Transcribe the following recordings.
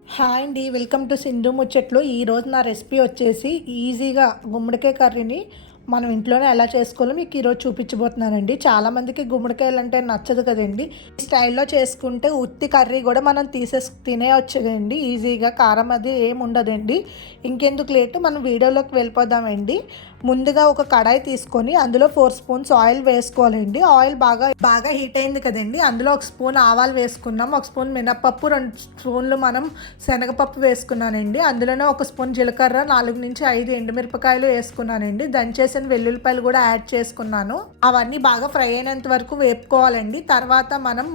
Hi అండి. Welcome to Sindhu ముచ్చట్లు. ఈరోజు నా రెసిపీ వచ్చేసి ఈజీగా గుమ్మడికాయ కర్రీని మనం ఇంట్లోనే ఎలా చేసుకోవాలో మీకు ఈరోజు చూపించబోతున్నానండి. చాలామందికి గుమ్మడికాయలు అంటే నచ్చదు కదండి. ఈ స్టైల్లో చేసుకుంటే ఉత్తి కర్రీ కూడా మనం తినేయొచ్చు కదండి ఈజీగా. కారం అది ఏమి ఉండదండి. ఇంకెందుకు లేటు మనం వీడియోలోకి వెళ్ళిపోదామండి. ముందుగా ఒక కడాయి తీసుకొని అందులో 4 స్పూన్స్ ఆయిల్ వేసుకోవాలండి. ఆయిల్ బాగా బాగా హీట్ అయింది కదండి. అందులో 1 స్పూన్ ఆవాలు వేసుకున్నాం, 1 స్పూన్ మినపప్పు, 2 స్పూన్లు మనం శనగపప్పు వేసుకున్నానండి. అందులోనే 1 స్పూన్ జీలకర్ర, 4 నుంచి 5 ఎండుమిరపకాయలు వేసుకున్నానండి. దంచేసిన వెల్లుల్లిపాయలు కూడా యాడ్ చేసుకున్నాను. అవన్నీ బాగా ఫ్రై అయినంత వరకు వేపుకోవాలండి. తర్వాత మనం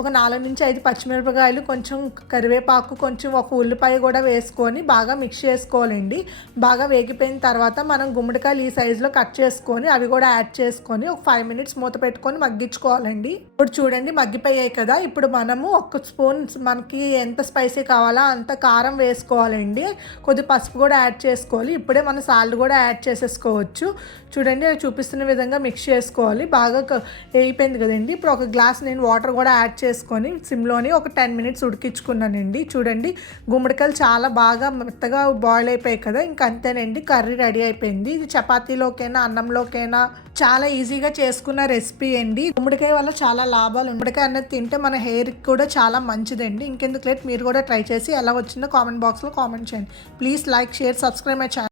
ఒక 4 నుంచి 5 పచ్చిమిరపకాయలు, కొంచెం కరివేపాకు, కొంచెం ఒక ఉల్లిపాయ కూడా వేసుకొని బాగా మిక్స్ చేసుకోవాలండి. బాగా వేగిపోయిన తర్వాత మనం గుమ్మడికాయలు ఈ సైజులో కట్ చేసుకొని అవి కూడా యాడ్ చేసుకొని ఒక 5 మినిట్స్ మూత పెట్టుకొని మగ్గించుకోవాలండి. ఇప్పుడు చూడండి మగ్గిపోయాయి కదా. ఇప్పుడు మనము 1 స్పూన్ మనకి ఎంత స్పైసీ కావాలో అంత కారం వేసుకోవాలండి. కొద్ది పసుపు కూడా యాడ్ చేసుకోవాలి. ఇప్పుడే మన సాల్ట్ కూడా యాడ్ చేసేసుకోవచ్చు. చూడండి చూపిస్తున్న విధంగా మిక్స్ చేసుకోవాలి. బాగా వేగిపోయింది కదండి. ఇప్పుడు ఒక గ్లాస్ నేను వాటర్ కూడా యాడ్ చేసుకొని సిమ్లోని ఒక 10 మినిట్స్ ఉడికించుకున్నానండి. చూడండి గుమ్మడికాయలు చాలా బాగా మెత్తగా బాయిల్ అయిపోయాయి కదా. ఇంక అంతేనండి, కర్రీ రెడీ అయిపోయింది. ఇది చపాతీలోకైనా అన్నంలోకైనా చాలా ఈజీగా చేసుకున్న రెసిపీ అండి. గుమ్మడికాయ వల్ల చాలా లాభాలు. గుమ్మడికాయ అన్నది తింటే మన హెయిర్కి కూడా చాలా మంచిదండి. ఇంకెందుకు లేట్ మీరు కూడా ట్రై చేసి ఎలా వచ్చిందో కామెంట్ బాక్స్లో కామెంట్ చేయండి. Please like, share, subscribe my channel.